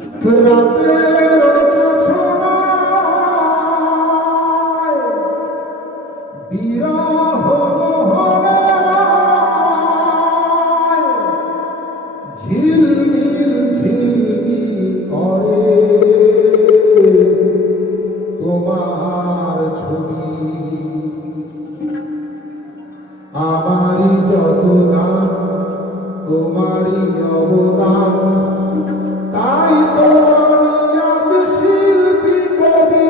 রাতের জোছনায় বিরহ মোহনায় ঝিলমিল ঝিলমিল করে তোমার ছবি। আমারই যত গান তোমারই অবদান, তাই তো আমি আজ শিল্পী কবি।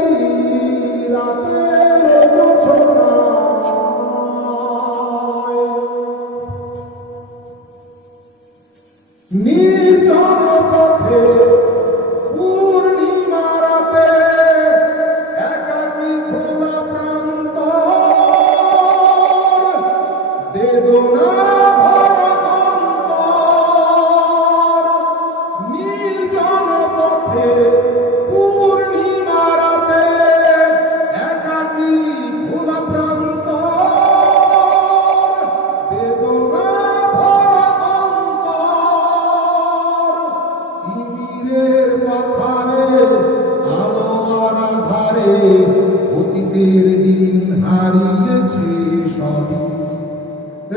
রাতের জোছনায় নির্জন পথে পূর্ণিমা রাতে একাকী খোলা প্রান্তর, বেদনা ভরা অন্তর। নির্জন পথে পূর্ণিমা রাতে একাকী খোলা প্রান্তর, বেদনা ভরা অন্তর। তিমিরের পাথারে আলো আধারে অতীতের দিন হারিয়েছে সবই।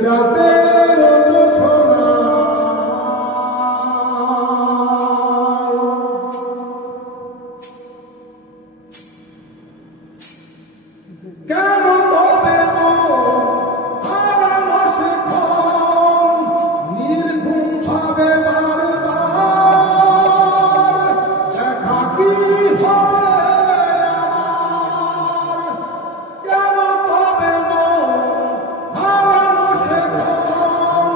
রাতের জোছনায় কেন তবে হারানো সেক্ষণ নির্ঘুম ভাবে বারবার দেখা কি হবে আমার? কেন তবে হারানো সেক্ষণ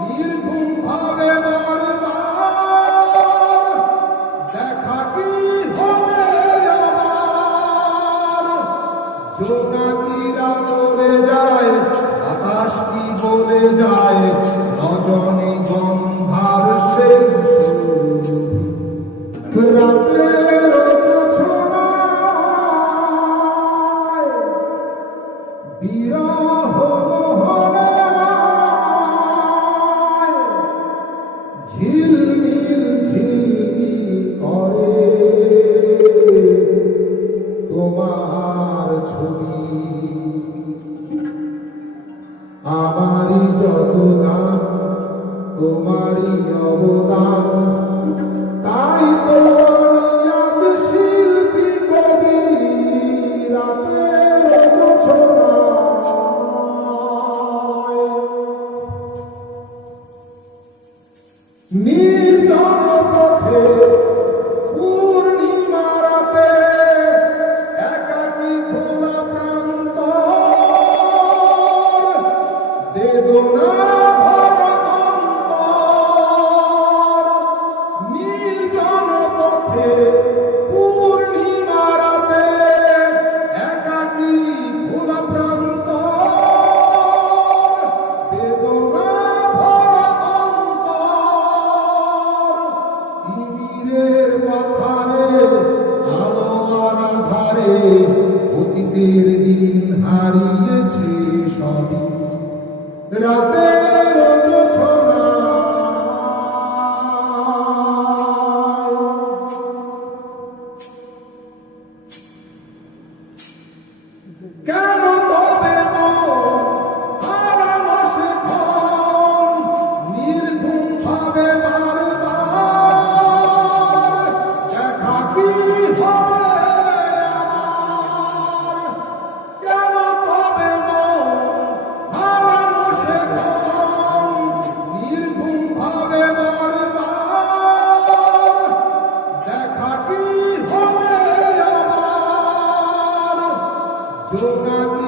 নির্ঘুম ভাবে বারবার দেখা কি হবে আমার? জোনাকিরা চলে যায়, আকাশ কি বলে যায়, রজনী গন্ধার শেষ রাতের জোছনায় বিরহ মোহনায় ঝিলমিল ঝিলমিল করে তোমার ছবি। আমারই যত গান তোমারই অবদান, তাই তো আমি আজ শিল্পী কবি। রাতের জোছনায় নির্জন পথে পূর্ণিমা রাতে একাকী খোলা প্রান্তর, বেদনা ভরা অন্তর। নির্জন পথে পূর্ণিমা রাতে একাকী খোলা প্রান্তর, বেদনা ভরা অন্তর। তিমিরের পাথারে আলো আধারে অতীতের দিন হারিয়েছে সবই। রাতের জোছনায় কেন তবে হারানো সেক্ষণ নির্ঘুম ভাবে বারবার দেখা কি হবে আমার? কেন তবে হারানো সেক্ষণ নির্ঘুম ভাবে বারবার দেখা কি হবে আমার? জোনাকি